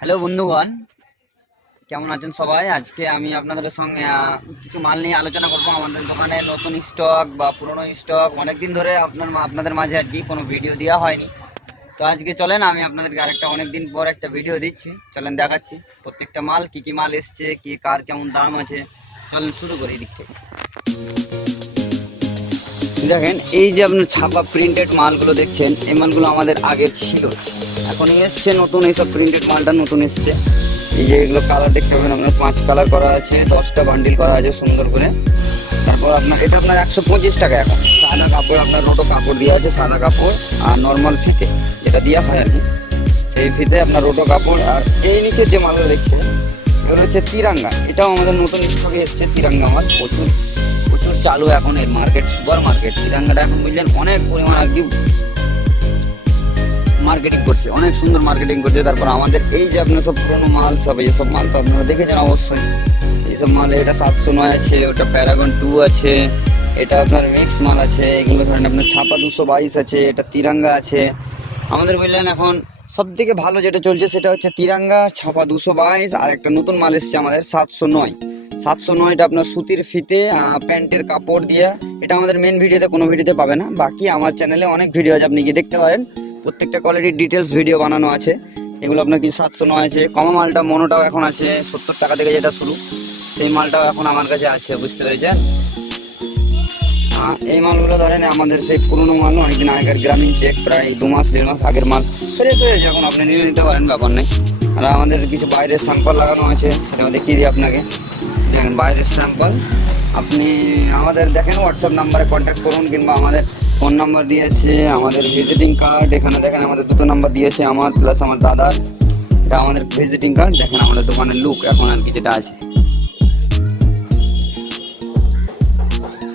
Hello বন্ধুগণ কেমন আছেন সবাই? আজকে আমি আপনাদের সঙ্গে কিছু মাল নিয়ে আলোচনা করব। আমাদের দোকানে নতুন স্টক বা পুরনো স্টক অনেকদিন ধরে আপনার আপনাদের মাঝে আর কি কোনো ভিডিও দেওয়া হয়নি। তো আজকে চলেন, আমি আপনাদেরকে আরেকটা অনেকদিন পর একটা ভিডিও দিচ্ছি। চলেন দেখাচ্ছি প্রত্যেকটা মাল, কি কি মাল এসছে, কি কার কেমন দাম আছে। চলেন শুরু করি দিক থেকে। দেখেন, এই যে আপনার ছাপা প্রিন্টেড মালগুলো দেখছেন, এই মালগুলো আমাদের আগে ছিল। এখন এসছে নতুন, এইসব প্রিন্টেড মালটা নতুন এসছে। এই যে এগুলো কালার দেখতে পাবেন, আপনার পাঁচ কালার করা আছে, দশটা বান্ডিল করা আছে সুন্দর করে। তারপর আপনার, এটা আপনার একশো পঁচিশ টাকা এখন। সাদা কাপড় আপনার রোটো কাপড় দেওয়া আছে, সাদা কাপড় আর নর্মাল ফিতে, যেটা দেওয়া হয় আর কি। সেই ফিতে আপনার রোটো কাপড় আর এই নিচের যে মালগুলো দেখছেন, এগুলো হচ্ছে তিরাঙ্গা। এটাও আমাদের নতুন স্টকে এসছে, তিরাঙ্গা মাল, প্রচুর প্রচুর চালু এখন এর মার্কেট সুপার মার্কেট তিরাঙ্গাটা এখন বুঝলেন অনেক পরিমাণ আর কি মার্কেটিং করছে, অনেক সুন্দর মার্কেটিং করছে, তারপর আমাদের এই যে আপনার সব পুরোনো মাল সব এইসব মাল তো আপনারা দেখেছেন অবশ্যই। এইসব মাল, এটা সাতশো নয় আছে, ওটা প্যারাগন টু আছে, এটা আপনার মিক্স মাল আছে, এগুলো ধরেন আপনার ছাপা দুশো বাইশ আছে, এটা তিরাঙ্গা আছে। আমাদের বুঝলেন এখন সব থেকে ভালো যেটা চলছে সেটা হচ্ছে তিরাঙ্গা, ছাপা দুশো বাইশ, আর একটা নতুন মাল এসছে আমাদের সাতশো নয়। সাতশো নয়টা আপনার সুতির ফিতে প্যান্টের কাপড় দিয়ে, এটা আমাদের মেন ভিডিওতে কোনো ভিডিওতে পাবে না। বাকি আমার চ্যানেলে অনেক ভিডিও আছে, আপনি গিয়ে দেখতে পারেন। প্রত্যেকটা কোয়ালিটির ডিটেলস ভিডিও বানানো আছে। এগুলো আপনার কি সাতশো নয় আছে। কমা মালটা মনোটাও এখন আছে, সত্তর টাকা থেকে যেটা শুরু, সেই মালটাও এখন আমার কাছে আছে, বুঝতে পেরেছেন? এই মালগুলো ধরেন আমাদের সেই পুরনো মাল, অনেকদিন আগের গ্রামীণ চেক প্রায় দু মাস, দেড় মাস আগের মাল ফ্রেশ হয়েছে এখন আপনি নিয়ে নিতে পারেন, ব্যাপার নেই। আর আমাদের কিছু বাইরের স্যাম্পল লাগানো আছে সেটাও দেখিয়ে দিই আপনাকে। দেখেন বাইরের স্যাম্পল আপনি আমাদের দেখেন হোয়াটসঅ্যাপ নাম্বারে কন্ট্যাক্ট করুন কিংবা আমাদের ফোন নাম্বার দিয়েছে, আমাদের ভিজিটিং কার্ড এখানে দেখেন আমাদের দুটো নাম্বার দিয়েছে আমার প্লাস আমার দাদার। এটা আমাদের ভিজিটিং কার্ড দেখেন আমাদের দোকানের লুক এখন আর কি যেটা আছে।